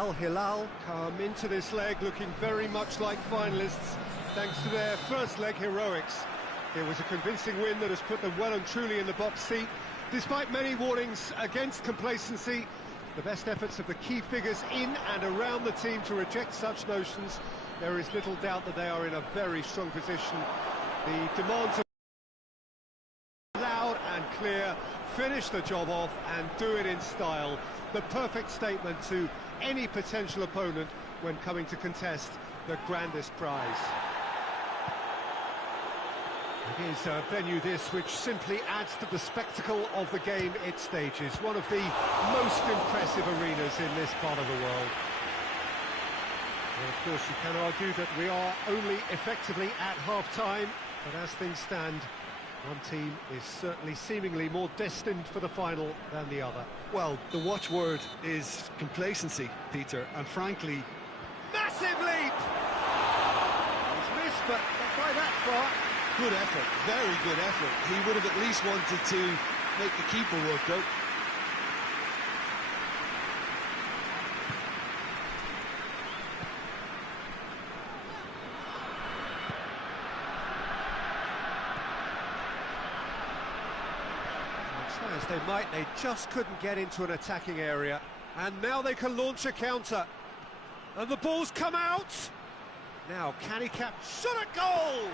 Al Hilal come into this leg looking very much like finalists, thanks to their first leg heroics. It was a convincing win that has put them well and truly in the box seat. Despite many warnings against complacency, the best efforts of the key figures in and around the team to reject such notions, there is little doubt that they are in a very strong position. The demands of loud and clear, finish the job off and do it in style. The perfect statement to any potential opponent when coming to contest the grandest prize. It is a venue this which simply adds to the spectacle of the game it stages, one of the most impressive arenas in this part of the world. Well, of course, you can argue that we are only effectively at half-time, but as things stand, one team is certainly seemingly more destined for the final than the other. Well, the watchword is complacency, Peter, and frankly... Massive leap! He's missed, but not by that far. Good effort, very good effort. He would have at least wanted to make the keeper work, though. Try as they might, they just couldn't get into an attacking area. And now they can launch a counter. And the ball's come out! Now, can he shot at goal!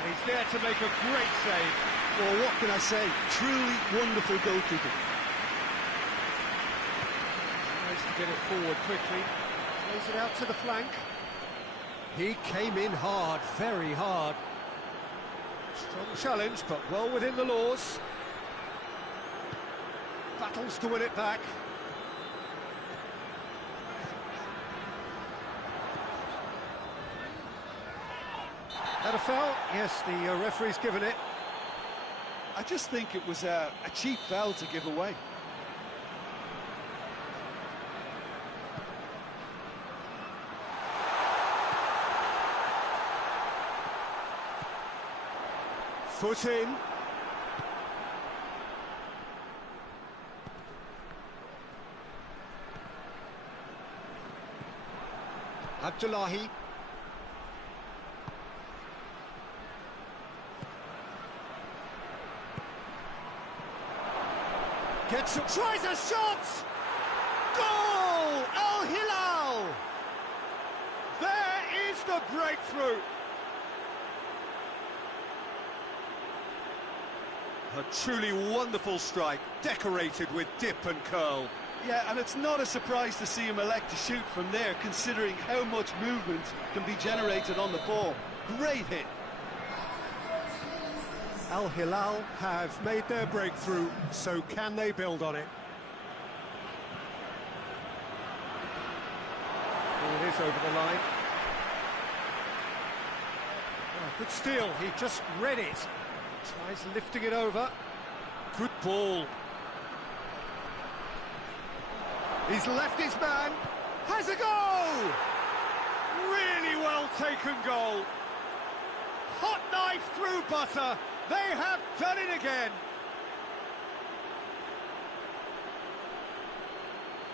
And he's there to make a great save. Well, what can I say? Truly wonderful goalkeeping. Tries to get it forward quickly. Plays it out to the flank. He came in hard, very hard. Strong challenge, but well within the laws. Battles to win it back. Had a foul? Yes, the referee's given it. I just think it was a cheap foul to give away. Foot in. Abdullahi. Gets it, tries a shot! Goal! Al Hilal! There is the breakthrough! A truly wonderful strike, decorated with dip and curl. Yeah, and it's not a surprise to see him elect to shoot from there, considering how much movement can be generated on the ball. Great hit. Al Hilal have made their breakthrough, so can they build on it? Oh, it is over the line. Oh, good steal, he just read it. Tries lifting it over. Good ball. He's left his man. Has a goal! Really well taken goal. Hot knife through butter. They have done it again.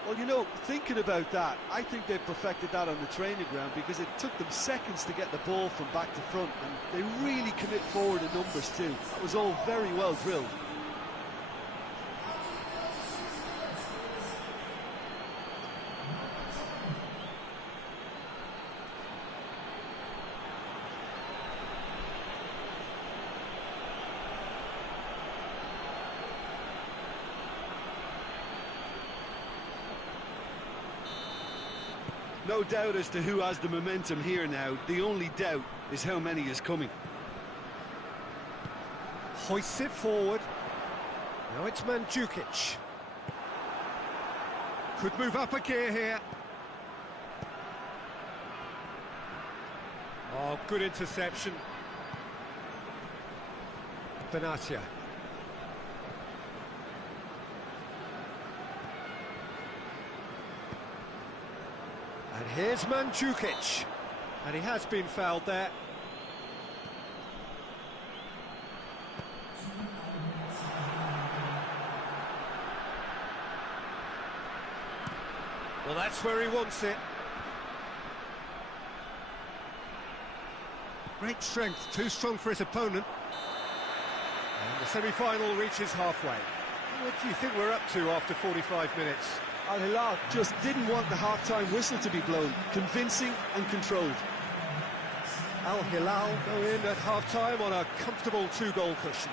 Well, you know, thinking about that, I think they perfected that on the training ground because it took them seconds to get the ball from back to front, and they really commit forward in numbers too. That was all very well drilled. No doubt as to who has the momentum here now. The only doubt is how many is coming. Hoists it forward. Now it's Mandzukic. Could move up a gear here. Oh, good interception. Benatia. And here's Mandzukic. And he has been fouled there. Well, Well, that's where he wants it. Great strength, too strong for his opponent. And the semi-final reaches halfway. What do you think we're up to after 45 minutes? Hilal just didn't want the half-time whistle to be blown. Convincing and controlled. Hilal go in at half-time on a comfortable 2-goal cushion.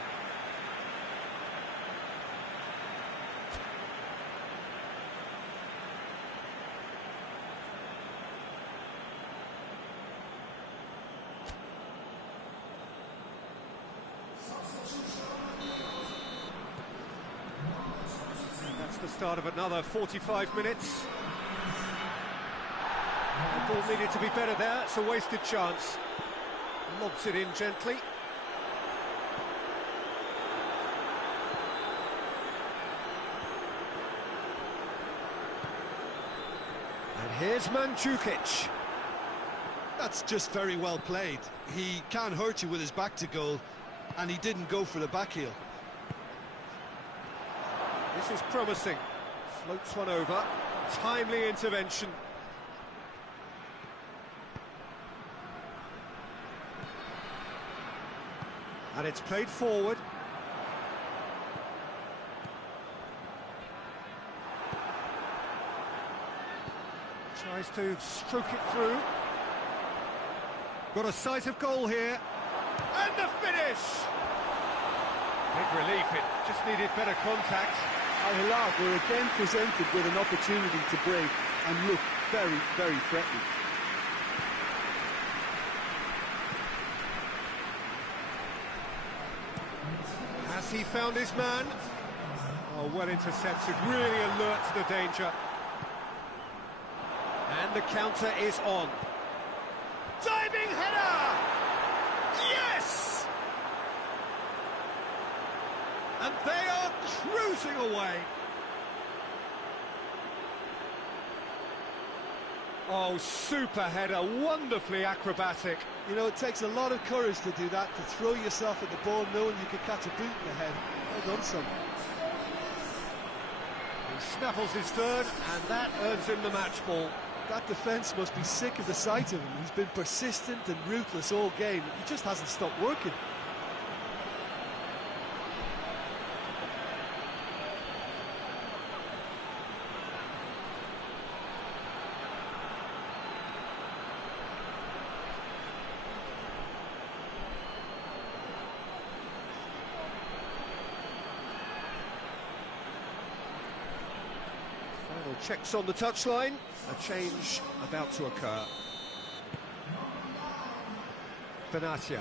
The start of another 45 minutes. The ball needed to be better there, it's a wasted chance. Lobs it in gently. And here's Mandzukic. That's just very well played. He can't hurt you with his back to goal, and he didn't go for the back heel. This is promising. Floats one over. Timely intervention. And it's played forward. Tries to stroke it through. Got a sight of goal here. And the finish! Big relief, it just needed better contact. Hilal were again presented with an opportunity to break and look very, very threatening. Has he found his man? Oh, well intercepted, really alert to the danger. And the counter is on. Diving header! Yes! And they are cruising away. Oh, super header, wonderfully acrobatic. You know, it takes a lot of courage to do that, to throw yourself at the ball knowing you could catch a boot in the head. Well done, son. He snaffles his third, and that earns him the match ball. That defence must be sick of the sight of him. He's been persistent and ruthless all game. He just hasn't stopped working. Final checks on the touchline. A change about to occur. Benatia.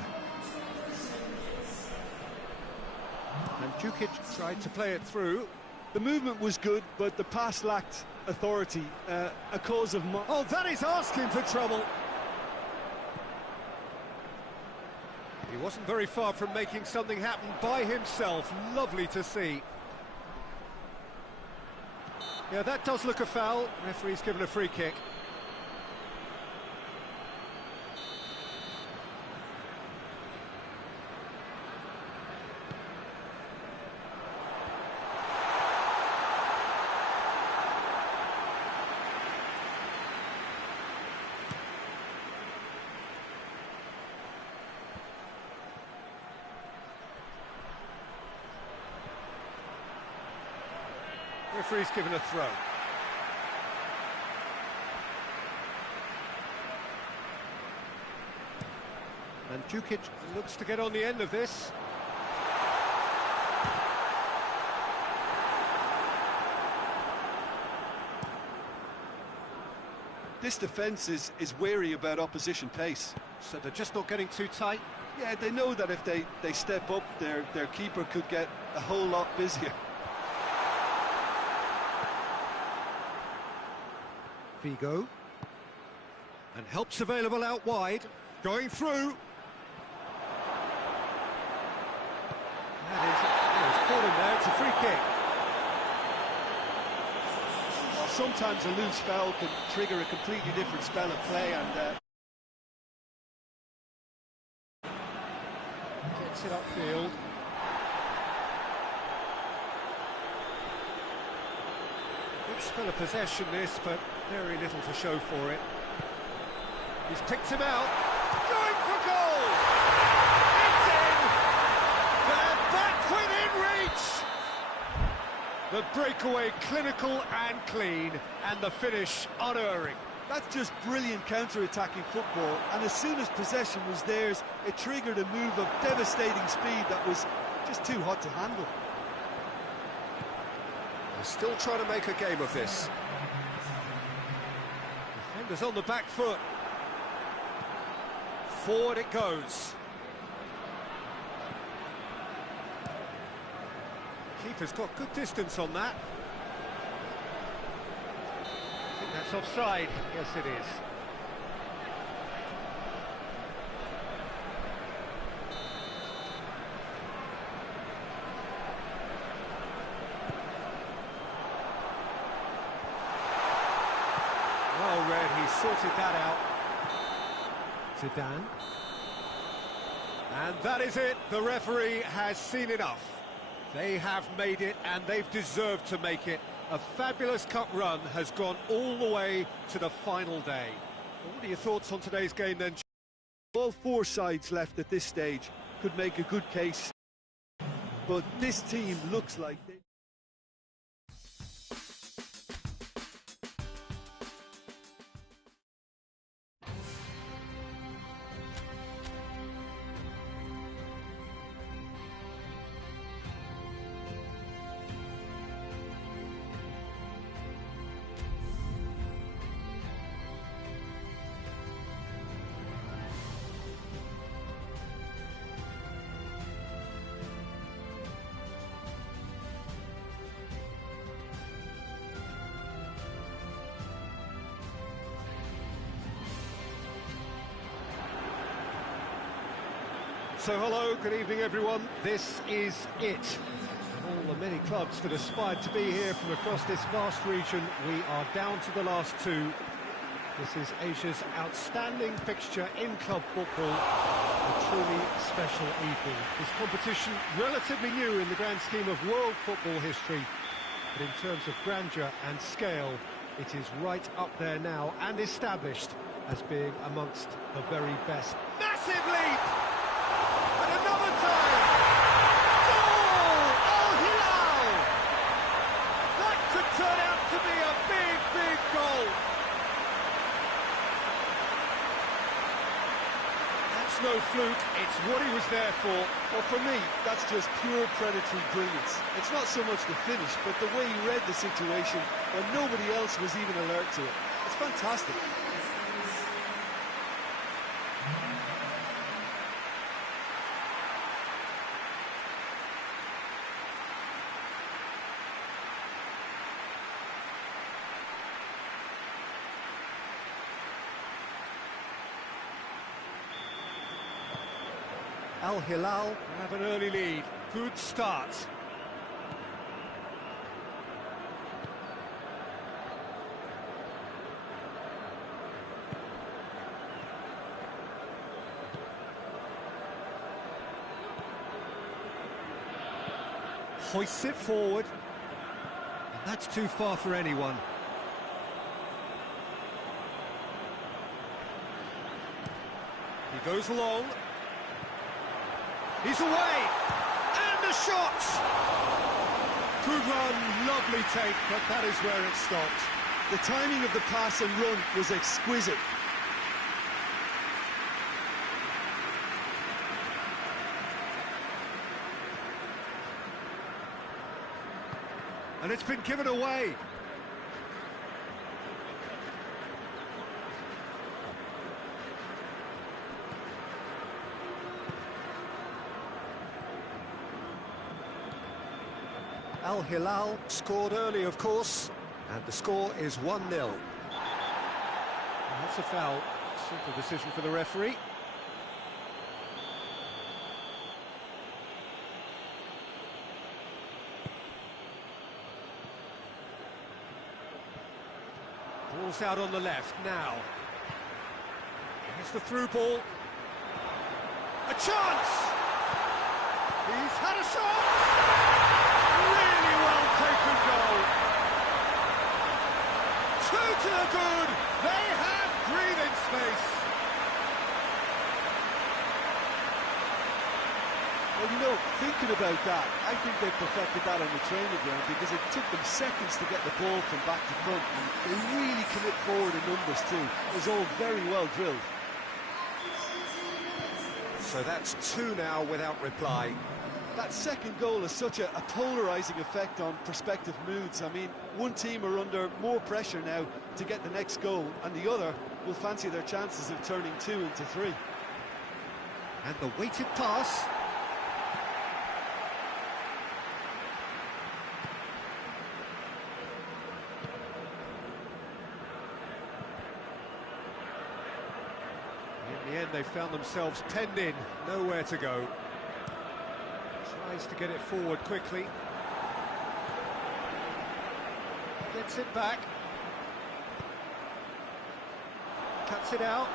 And Mandzukic tried to play it through. The movement was good, but the pass lacked authority. A cause of... Oh, that is asking for trouble. He wasn't very far from making something happen by himself. Lovely to see. Yeah, that does look a foul. Referee's given a free kick. Referee's given a throw. And Mandzukic looks to get on the end of this. This defence is wary about opposition pace. So they're just not getting too tight? Yeah, they know that if they step up, their keeper could get a whole lot busier. Vigo. And help's available out wide. Going through. It's caught him there, it's a free kick. Well, sometimes a loose foul can trigger a completely different spell of play, and gets it upfield. Good Spell of possession this, but very little to show for it. He's picked him out, going for goal! It's in! They're back within reach! The breakaway clinical and clean, and the finish unerring. That's just brilliant counter-attacking football, and as soon as possession was theirs, it triggered a move of devastating speed that was just too hot to handle. They're still trying to make a game of this. Defenders on the back foot. Forward it goes. Keeper's got good distance on that. I think that's offside. Yes, it is. Well read, he sorted that out. Zidane. And that is it. The referee has seen enough. They have made it, and they've deserved to make it. A fabulous cup run has gone all the way to the final day. Well, what are your thoughts on today's game then? All four sides left at this stage could make a good case, but this team looks like they... So hello, good evening everyone. This is it. All the many clubs that aspired to be here from across this vast region, we are down to the last two. This is Asia's outstanding fixture in club football, a truly special evening. This competition relatively new in the grand scheme of world football history, but in terms of grandeur and scale, it is right up there now and established as being amongst the very best. Massive leap! And another time! Goal! Hilal! That could turn out to be a big, big goal. That's no fluke, it's what he was there for. Well, for me, that's just pure predatory brilliance. It's not so much the finish, but the way he read the situation when nobody else was even alert to it. It's fantastic. Hilal have an early lead. Good start. Hoists it forward. And that's too far for anyone. He goes long. He's away, and the shot! Good run, lovely take, but that is where it stopped. The timing of the pass and run was exquisite. And it's been given away. Hilal scored early, of course, and the score is 1-0. That's a foul. Simple decision for the referee. Ball's out on the left now. Here's the through ball. A chance! He's had a shot! Really well taken goal. good. They have breathing space. Well, you know, thinking about that, I think they perfected that on the training ground because it took them seconds to get the ball from back to front. And they really commit forward in numbers too. It was all very well drilled. So that's 2 now without reply. That second goal has such a polarising effect on prospective moods. I mean, one team are under more pressure now to get the next goal, and the other will fancy their chances of turning 2 into 3. And the weighted pass. In the end, they found themselves penned in, nowhere to go. Tries to get it forward quickly. Gets it back. Cuts it out.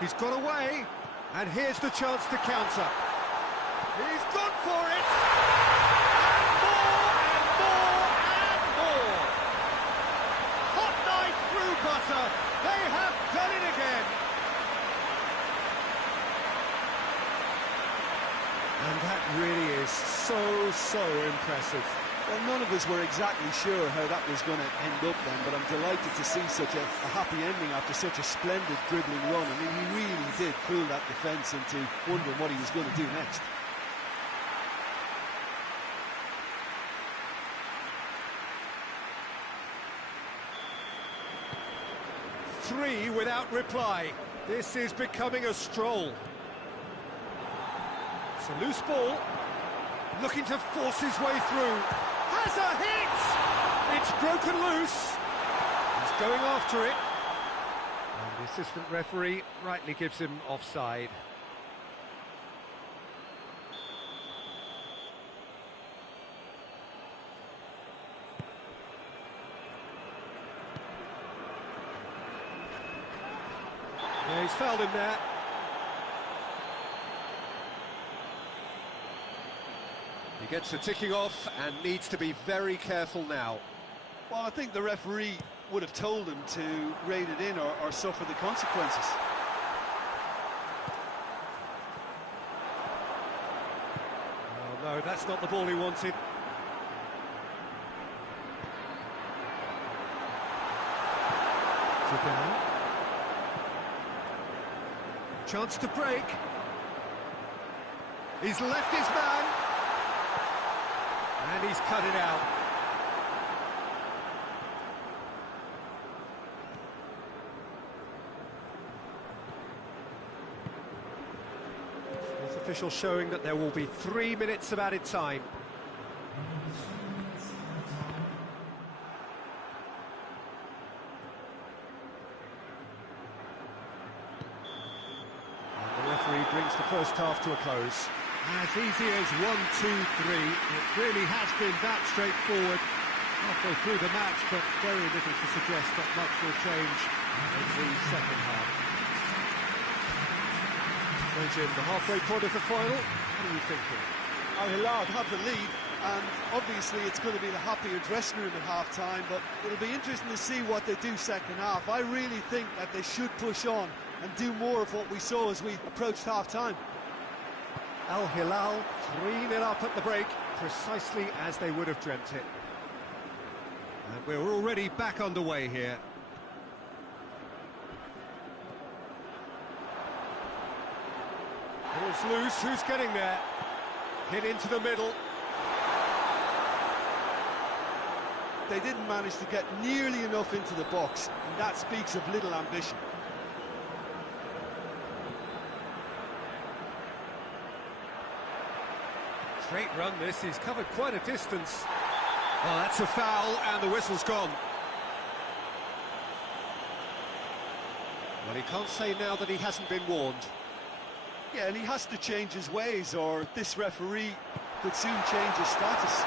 He's got away. And here's the chance to counter. He's gone for it! And more, and more, and more! Hot knife through butter. They have done it again. And that really is so impressive. Well, none of us were exactly sure how that was going to end up then, but I'm delighted to see such a happy ending after such a splendid dribbling run. I mean, he really did fool that defence into wondering what he was going to do next. Three without reply. This is becoming a stroll. It's a loose ball, looking to force his way through. Has a hit! It's broken loose. He's going after it. And the assistant referee rightly gives him offside. Yeah, he's fouled him there. He gets the ticking off and needs to be very careful now. Well, I think the referee would have told him to rate it in or suffer the consequences. Oh no, that's not the ball he wanted. Zidane. Chance to break. He's left his man. And he's cut it out. Fourth official showing that there will be 3 minutes of added time. And the referee brings the first half to a close. As easy as 1, 2, 3. It really has been that straightforward halfway through the match, but very little to suggest that much will change in the second half. So Jim, the halfway point of the final, what are you thinking? Hilal have the lead, and obviously it's going to be the happier dressing room at half-time, but it'll be interesting to see what they do second half. I really think that they should push on and do more of what we saw as we approached half-time. Al Hilal 3-0 up at the break, precisely as they would have dreamt it. And we're already back underway here. Ball's loose, who's getting there? Hit into the middle. They didn't manage to get nearly enough into the box, and that speaks of little ambition. Great run this, he's covered quite a distance. Oh, that's a foul, and the whistle's gone. Well, he can't say now that he hasn't been warned. Yeah, and he has to change his ways, or this referee could soon change his status.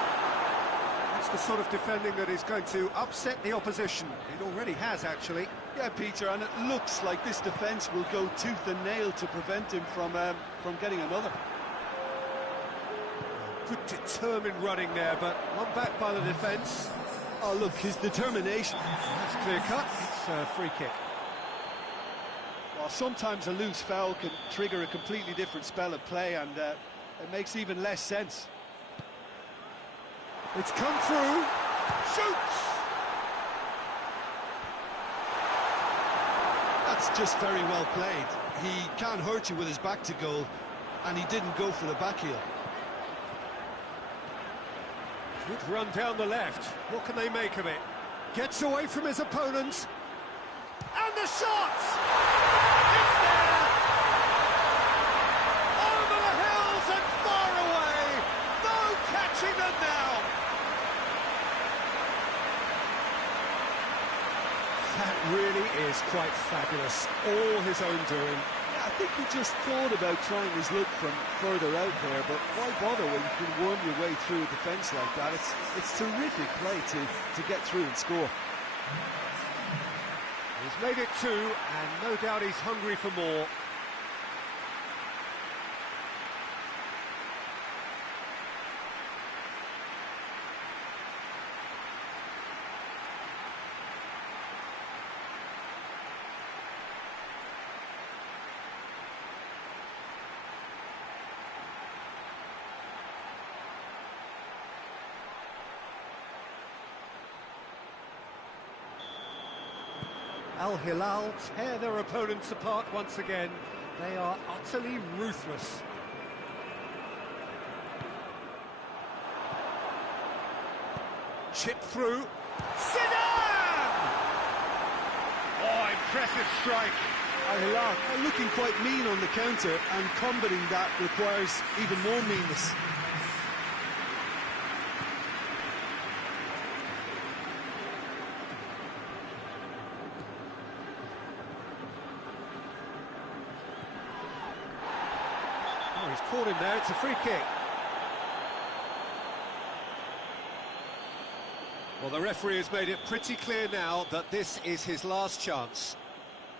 That's the sort of defending that is going to upset the opposition. It already has, actually. Yeah, Peter, and it looks like this defence will go tooth and nail to prevent him from getting another. Good determined running there, but one back by the defence. Oh, look, his determination. That's clear cut. It's a free kick. Well, sometimes a loose foul can trigger a completely different spell of play, and it makes even less sense. It's come through. Shoots! That's just very well played. He can't hurt you with his back to goal, and he didn't go for the back heel. Good run down the left. What can they make of it? Gets away from his opponents. And the shot! It's there! Over the hills and far away! No catching them now! That really is quite fabulous. All his own doing. Yeah, I think he just thought about trying his luck from further out there, but why bother when you can worm your way through a defence like that? It's terrific play to get through and score. He's made it 2, and no doubt he's hungry for more. Hilal tear their opponents apart once again. They are utterly ruthless. Chip through. Zidane! Oh, impressive strike. Hilal are looking quite mean on the counter, and combating that requires even more meanness. He's caught him there, it's a free kick. Well, the referee has made it pretty clear now that this is his last chance.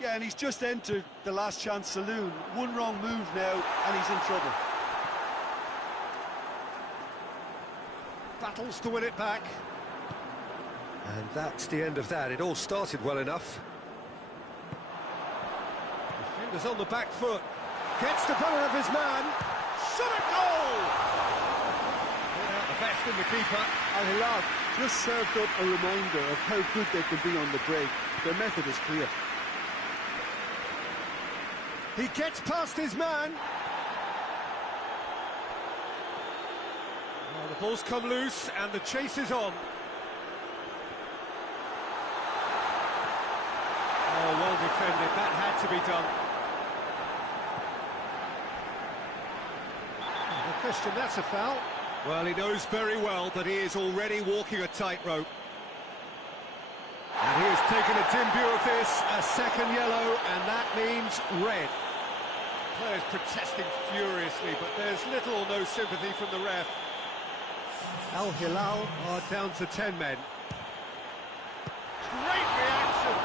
Yeah, and he's just entered the last chance saloon. One wrong move now, and he's in trouble. Battles to win it back. And that's the end of that. It all started well enough. Defender's on the back foot. Gets the better of his man. Shot a goal! Put out the best in the keeper. Hilal just served up a reminder of how good they can be on the break. Their method is clear. He gets past his man. Well, the ball's come loose and the chase is on. Oh, well defended. That had to be done. Question, that's a foul. Well, he knows very well that he is already walking a tightrope. And he has taken a dim view of this, a second yellow, and that means red. Players protesting furiously, but there's little or no sympathy from the ref. Hilal are down to 10 men. Great reaction!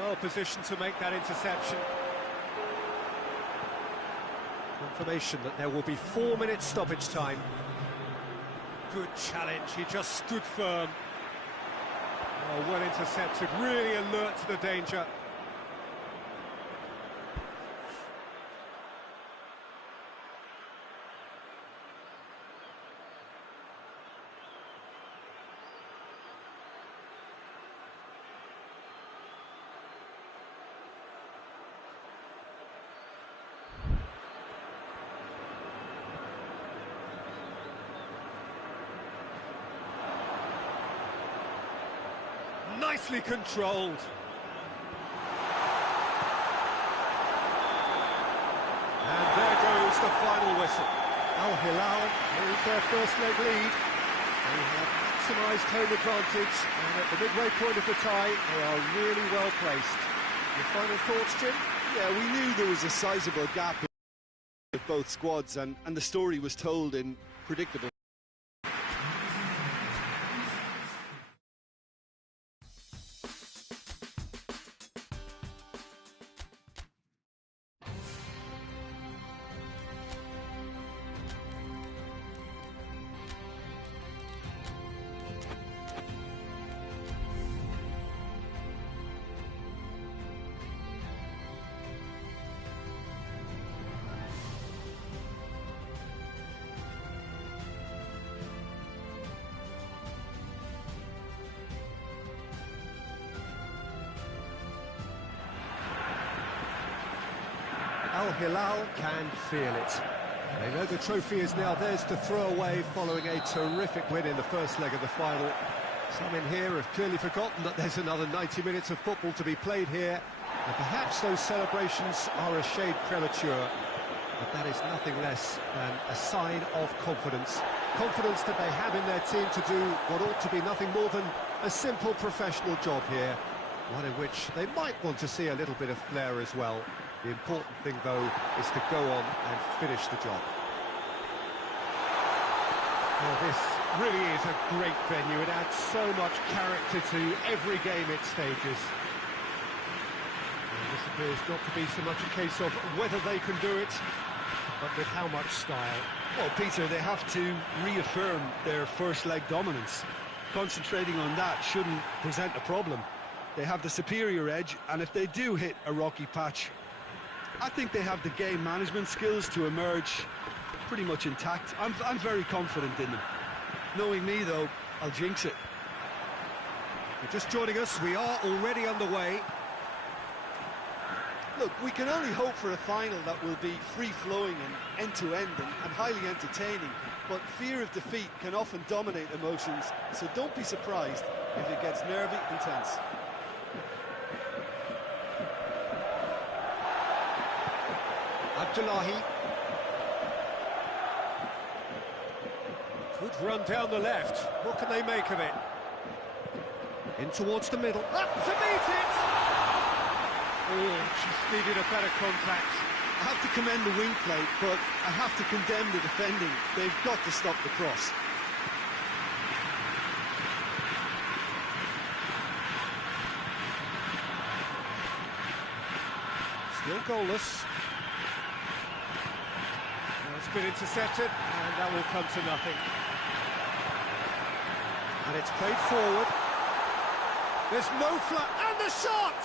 Well positioned to make that interception. Confirmation that there will be 4 minutes stoppage time. Good challenge, he just stood firm. Oh, well intercepted, really alert to the danger. Nicely controlled. And there goes the final whistle. Hilal with their first leg lead. They have maximised home advantage, and at the midway point of the tie, they are really well placed. Your final thoughts, Jim? Yeah, we knew there was a sizable gap with both squads, and the story was told in predictable. Al Hilal can feel it. They know the trophy is now theirs to throw away following a terrific win in the first leg of the final. Some in here have clearly forgotten that there's another 90 minutes of football to be played here, and perhaps those celebrations are a shade premature, but that is nothing less than a sign of confidence. Confidence that they have in their team to do what ought to be nothing more than a simple professional job here, one in which they might want to see a little bit of flair as well. The important thing, though, is to go on and finish the job. Well, this really is a great venue. It adds so much character to every game it stages. And this appears not to be so much a case of whether they can do it, but with how much style. Well, Peter, they have to reaffirm their first leg dominance. Concentrating on that shouldn't present a problem. They have the superior edge, and if they do hit a rocky patch, I think they have the game management skills to emerge pretty much intact. I'm very confident in them. Knowing me, though, I'll jinx it. If you're just joining us, we are already underway. Look, we can only hope for a final that will be free-flowing and end-to-end and highly entertaining, but fear of defeat can often dominate emotions, so don't be surprised if it gets nervy and tense. Abdullahi. Good run down the left. What can they make of it? In towards the middle. Up to meet it! Oh, just needed a better contact. I have to commend the wing play, but I have to condemn the defending. They've got to stop the cross. Still goalless. It's been intercepted, and that will come to nothing. And it's played forward. There's no flat, and the shot!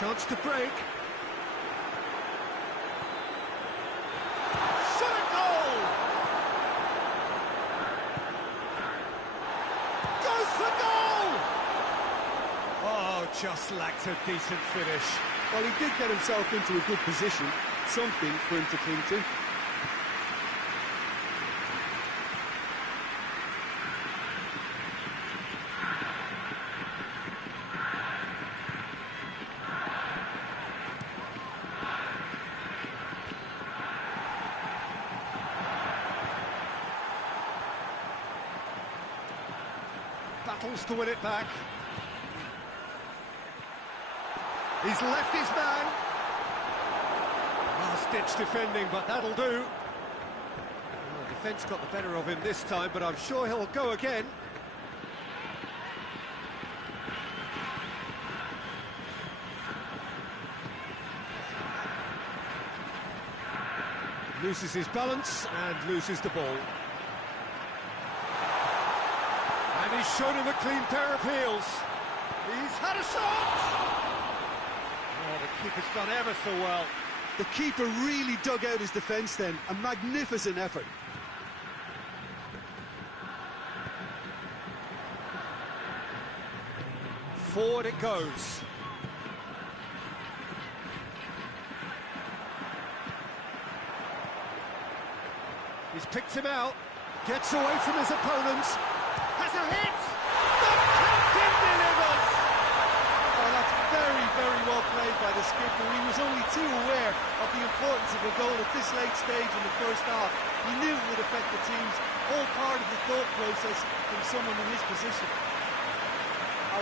Chance to break. Shot a goal! Goes for goal! Oh, just lacked a decent finish. Well, he did get himself into a good position, something for him to cling to. Battles to win it back. He's left his man. Last-ditch defending, but that'll do. Well, defence got the better of him this time, but I'm sure he'll go again. Loses his balance and loses the ball. And he's shown him a clean pair of heels. He's had a shot! Oh, the keeper's done ever so well. The keeper really dug out his defence then. A magnificent effort. Forward it goes. He's picked him out. Gets away from his opponents. Has a hit! The captain delivers! Oh, that's very, very well played by the skipper. He was only too aware of the importance of a goal at this late stage in the first half. He knew it would affect the teams. All part of the thought process from someone in his position.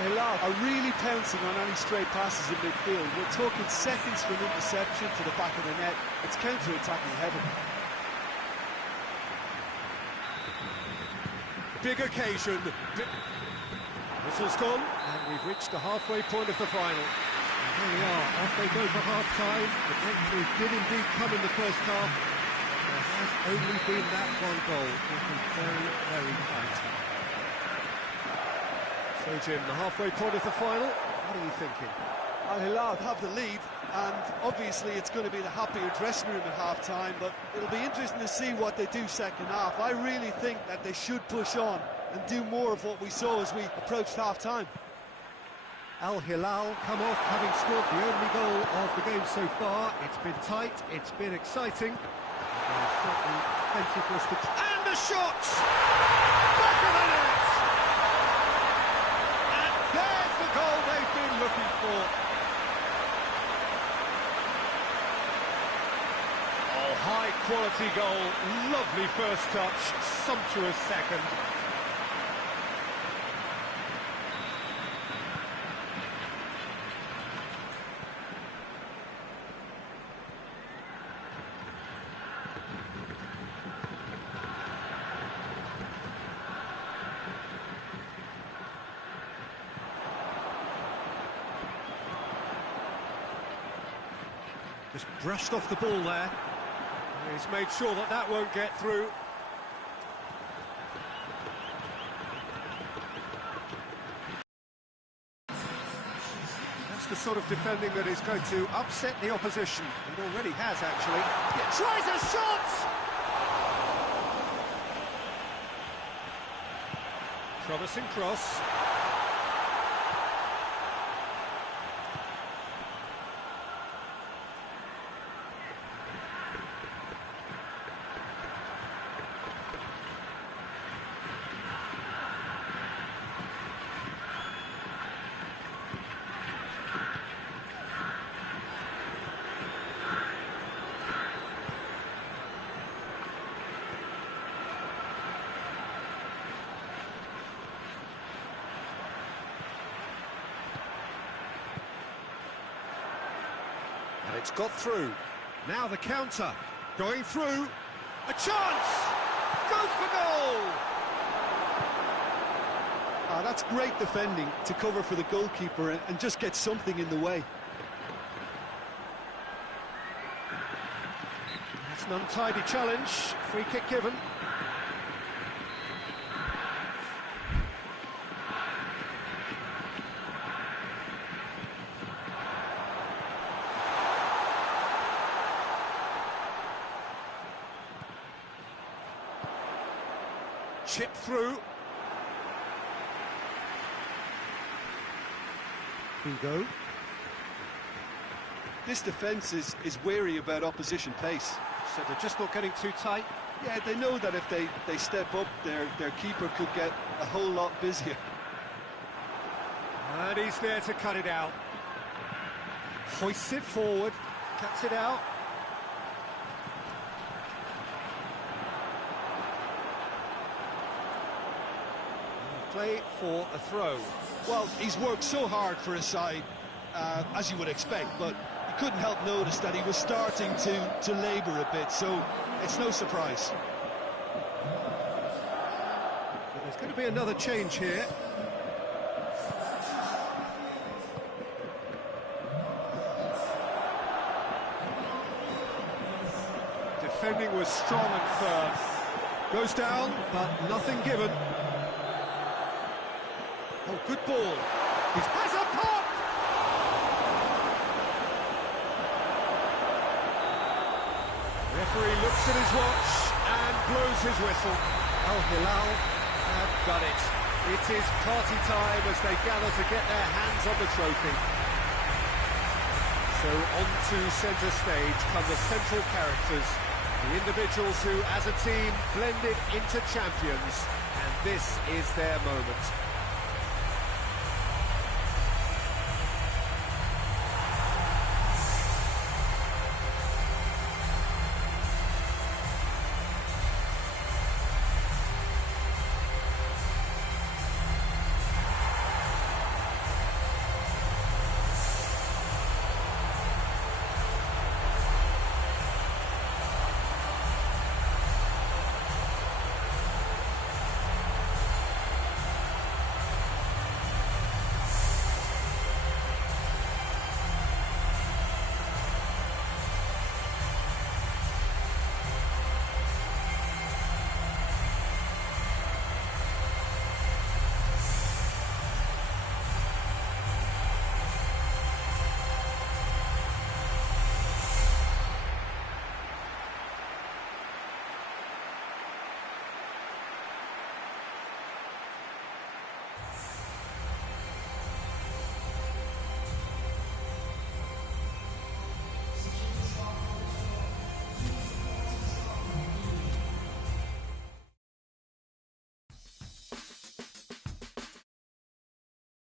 Hilal are really pouncing on any stray passes in midfield. We're talking seconds from interception to the back of the net. It's counter-attacking heaven. Big occasion. Whistle's gone, and we've reached the halfway point of the final. And here we are, off they go for half-time. The breakthrough did indeed come in the first half. There has only been that one goal. It was very, very tight. So, Jim, the halfway point of the final, what are you thinking? Al Hilal have the lead, and obviously it's going to be the happier dressing room at half-time, but it'll be interesting to see what they do second half. I really think that they should push on and do more of what we saw as we approached half-time. Al Hilal come off having scored the only goal of the game so far. It's been tight, it's been exciting. There's certainly plenty for us to... And a shot! Back of the net! And there's the goal they've been looking for. Oh, high-quality goal, lovely first touch, sumptuous second. Just brushed off the ball there. He's made sure that that won't get through. That's the sort of defending that is going to upset the opposition. It already has, actually. It tries a shot! Promising cross. And it's got through. Now the counter. Going through. A chance! Goes for goal! That's great defending to cover for the goalkeeper and just get something in the way. That's an untidy challenge. Free kick given. Chip through. Hugo. This defence is wary about opposition pace. So they're just not getting too tight. Yeah, they know that if they step up, their keeper could get a whole lot busier. And he's there to cut it out. Hoists it forward, cuts it out. Play for a throw. Well, he's worked so hard for his side, as you would expect, but you couldn't help notice that he was starting to labour a bit, so it's no surprise. But there's going to be another change here. Defending was strong and firm. Goes down, but nothing given. Oh, good ball. He has a pop! Referee looks at his watch and blows his whistle. Al Hilal have done it. It is party time as they gather to get their hands on the trophy. So on to centre stage come the central characters, the individuals who, as a team, blended into champions, and this is their moment.